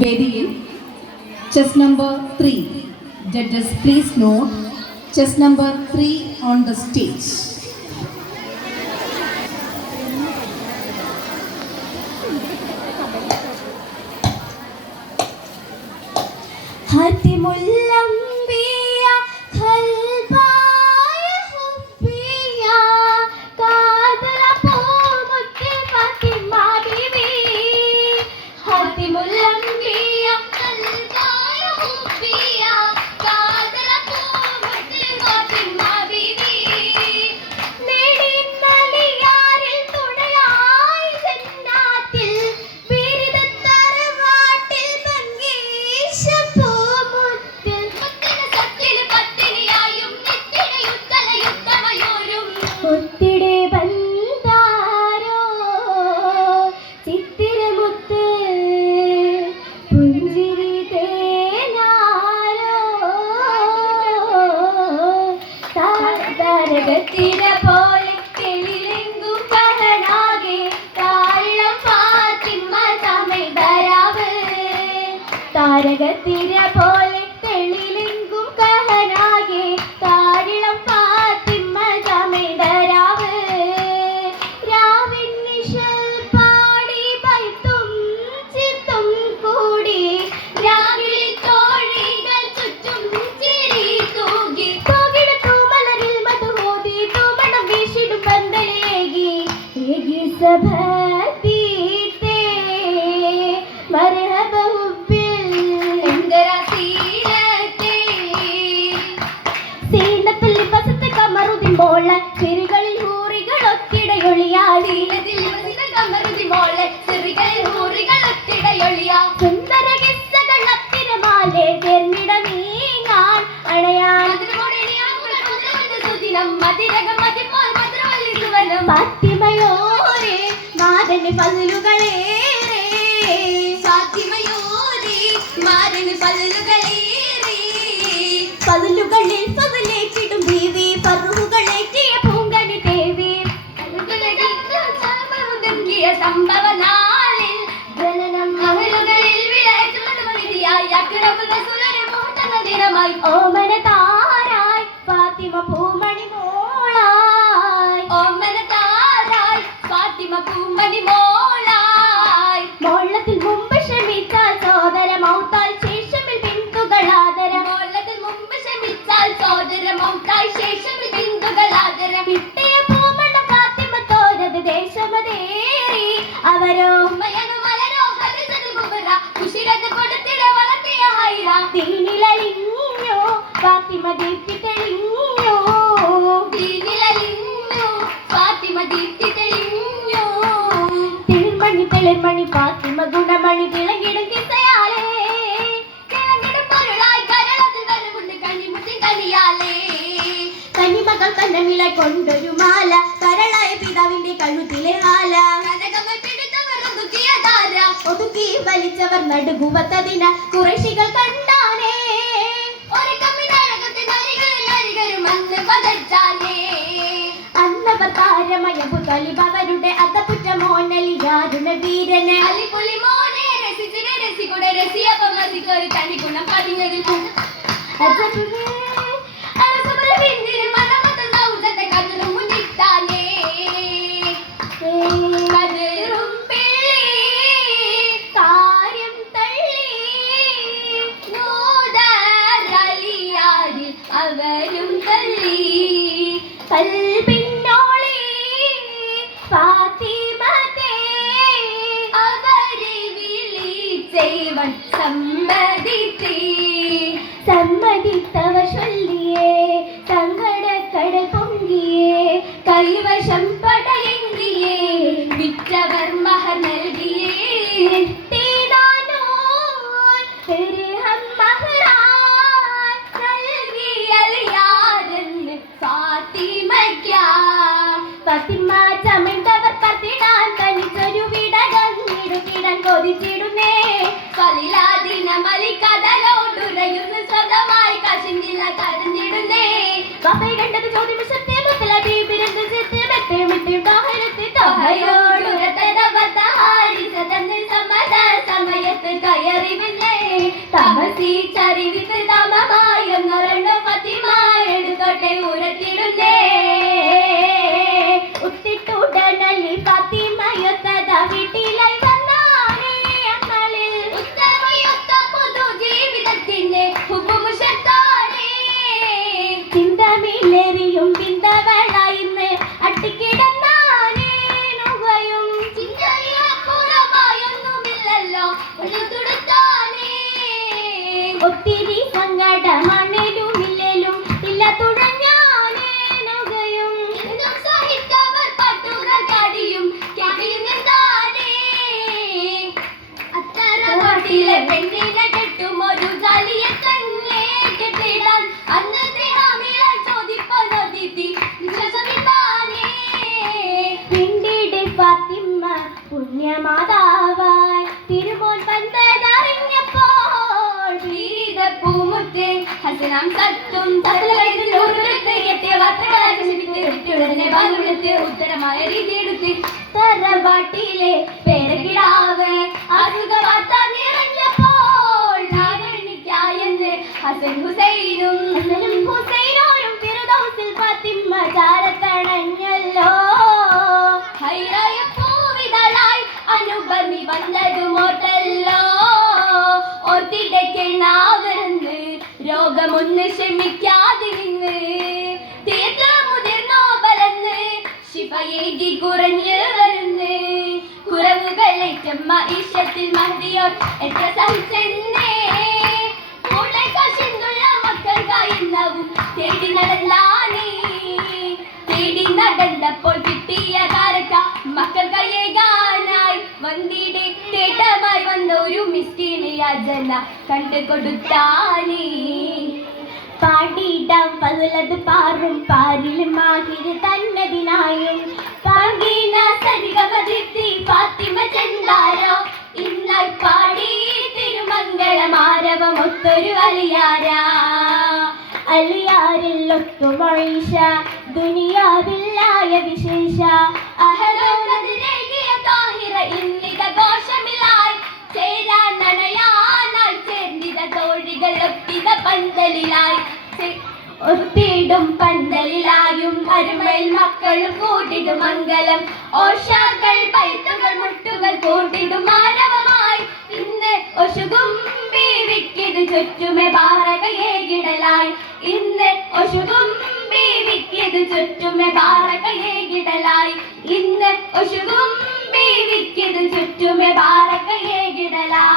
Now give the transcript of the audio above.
വേദിയിൽ chess number 3. Judges, please note chess number 3 on the stage. താരകത്തിര പോലെ തെളിലെങ്കും കഹനാകെ താരിളം പാത്തിമ്മ ചമൈതരാവ് രാവിൻ നിശൽ പാടി പൈത്തും ചിത്തും കൂടി രാവിലെ തോഴികൾ ചുറ്റും ചിരി തൂകി തൂകിടത്തു മലരിൽ മധുഹോതി തൂമണം വീശിടും പന്തലേകി ഏകി സഭ ചെറുകളിൽ ഹൂറികൾ ഒത്തിടയൊളിയാ സുന്ദര കിസ്സകൾ അത്തിരമാലെ ചേർന്നിട നീങ്ങാൻ അണയാൻ ഫാത്തിമയോരേ മാതന് പതിലുകളേറെ ഫാത്തിമയോരേ മാതന് പതിലുകളേറെ പതിലുകളിൽ പതിലേറ്റിടും ബീവി ഫറുകളേറ്റിയ പൂങ്കനി ദേവി സംഭവ നാളിൽ ജനനം മഹലുകളിൽ ദിനമായി ഓമന താരായി ഫാത്തിമ പൂമണി മോളായി ഓമന താരായി ഫാത്തിമ പൂമണി മോളായി മോളത്തിൽ മുമ്പ് ക്ഷമിച്ചാൽ സോദര മൗത്താൽ ശേഷമിൽ ബിന്ദുകളാദര മോളത്തിൽ മുമ്പ് ക്ഷമിച്ചാൽ സോദര മൗത്താൽ ശേഷമിൽ ബിന്ദുകളാദര വിട്ടേ പൂമണ ഫാത്തിമ തോരത് ദേശമതേറി അവരോ മയനു മലരോ ഹരിസത് കുബറ കുശിരത് കൊടുത്തിട വളർത്തിയ ഹൈറ ദീനിലലിഞ്ഞു ഫാത്തിമ ദീപ്തി തെളിഞ്ഞു ദീനിലലിഞ്ഞു ഫാത്തിമ ദീപ്തി തെളിഞ്ഞു തിരുമണി തെളിമണി ഫാത്തിമ ഗുണമണി തിളങ്ങിടും കിസയാലേ തിളങ്ങിടും പൊരുളായി കരളത്തിൽ വരവുണ്ട് കണിമുട്ടി കനിയാലേ കനിമകൾ കന്നമില കൊണ്ടൊരു മാല കരളായ പിതാവിന്റെ കഴുത്തിലെ ഹാല ഒതുക്കി വലിച്ചവർ നടുകുവത്തതിന കുറേശികൾ കണ്ടാനേ ഒരു അന്നവർ താരമയ പുതലിബ് അവരുടെ അകപ്പുറ്റ മോനലിയാരുണ വീരനെ അലിപുലി മോനെ രസിച്ചിടെ രസികൂടെ രസിയപ്പം മസിക്കൊരു തനി ഗുണം പതിഞ്ഞതിൽ അവരും തല്ലി കൽബിന്നോളി ഫാത്തിമതേ അവരെ വിളിച്ചവൻ സമ്മതിത്തവ ചൊല്ലിയേ സങ്കടക്കടൽ പൊങ്കിയേ കൈവശം പടയെങ്കിയേ വിറ്റവർ മഹർ നൽകിയേ ഫാത്തിമ ചമന്തവർ പത്തിടാൻ തനിച്ചൊരു വിടകന്നിടുകിടാൻ കൊതിച്ചിടുന്നേ കലിലാദിന മലിക്കതലോടുരയുന്നു സ്വന്തമായി കശിന്തില കടന്നിടുന്നേ ബാപ്പയെ കണ്ടത് ചോദ്യമിഷത്തെ മുത്തലബി ബിരുദ ചെത്ത് മെത്തെ മിട്ടി ഉദാഹരത്തെ തോഹയോടുരത്തര വത്ത ഹാരിസ തന്നിൽ സമ്മത സമയത്ത് കയറി താമസിച്ചറിവിത്ത് താമമായെന്നൊരെണ്ണം ഫാത്തിമ എടുത്തോട്ടെ ഉരത്തിടുന്നേ ഉത്തിട്ടുടനല്ലി ഫാത്തിമയൊത്തത വീട്ടിലായി വന്നാനേ അന്നളിൽ ഉത്തമയൊത്ത പുതു ജീവിതത്തിന്റെ ഹുബുമുഷത്താനേ ചിന്തമില്ലെറിയും ചിന്തകളായിന്ന് അട്ടിക്കിടന്നാനേ നുകയും ചിന്തയിലപ്പുറമായൊന്നുമില്ലല്ലോ തുടുത്താനേ ഒത്തിരി സങ്കടമണലുമില്ലും ഇല്ല തുടഞ്ഞാനേ നുകയും എന്തും സഹിച്ചവർ പട്ടുകൾ കടിയും കടിയുന്നെന്താനേ അത്തരവട്ടിലെ പെണ്ണിനെ കെട്ടും ഒരു ജാലിയെ തന്നെ കെട്ടിടാൻ അന്നത്തെ ഹാമിലായി ചോദിപ്പനോദിത്തി വിശ്വസമില്ലാനേ പിന്നീട് ഫാത്തിമ പുണ്യമാതാവായി തിരുമോൻ വന്നതറിഞ്ഞപ്പോൾ പൂമുറ്റ് ഹസനാം സത്തും എത്തിയ വാർത്തകളെ ബാലുവിടുത്ത് ഉത്തരമായ രീതിയെടുത്ത് തറവാട്ടിലെ പേരക്കിടാവ് അസുഖ വാർത്ത നിറഞ്ഞപ്പോൾ നാഗണിക്കായെന്ന് ഹസൻ ഹുസൈനും ഹുസൈനോരും ഫിർദൗസിൽ ഫാത്തിമ ചാരത്തണഞ്ഞല്ലോ ഹൈറായ പൂവിതളായി അനുപമി വന്നതുമോട്ടല്ലോ ഓർത്തിടക്കെണ്ണാവരുന്ന് രോഗമൊന്ന് ക്ഷമിക്കാതിരുന്ന് തീർത്ത മുതിർന്നോ ബലന്ന് ശിഫയേകി കുറഞ്ഞ് വരുന്ന് കുറവുകളേറ്റമ്മ ഈശത്തിൽ മഹദിയോർ എത്ര സഹിച്ചെന്നേ കൂടെ കശിന്നുള്ള മക്കൾക്കായിരുന്നവും തേടി നടന്നാനേ തേടി നടന്നപ്പോൾ കിട്ടിയ കാരക്ക മക്കൾ കയ്യേകാനായി വന്നിടെ തേട്ടമായി വന്ന ഒരു മിസ്കീന് യാചന കണ്ടു കൊടുത്താനേ പാടിയിടാം പതുലത് പാറും പാരിൽ മാഹിര് തന്നതിനായും പാകീന സരിഗമതിർത്തി ഫാത്തിമ ചെന്താരോ ഇന്നായി പാടി തിരുമംഗളമാരവമൊത്തൊരു അലിയാരാ അലിയാരിൽ ഒത്തുമൊഴിഷ ദുനിയാവില്ലായ വിശേഷ അഹലോകതിരേകിയ താഹിറ ഇന്നിത ഘോഷമിലായി ചേരാൻ നനയാനായി ചേർന്നിത തോഴികൾ ഒത്തിത പന്തലിലായി ഒത്തിടും പന്തലിലായും അരുമയിൽ മക്കൾ കൂട്ടിടും മംഗലം ഓഷാക്കൾ പൈത്തുകൾ മുട്ടുകൾ കൂട്ടിടും മാനവമായി ഇന്ന് ഒശുകും ബീവിക്കിത് ചുറ്റുമെ ബാരകയേകിടലായി ഇന്ന് ഒശുകും ബീവിക്കിത് ചുറ്റുമെ ബാരകയേകിടലായി ഇന്ന് ഒശുകും ബീവിക്കിത് ചുറ്റുമെ ബാരകയേകിടലായി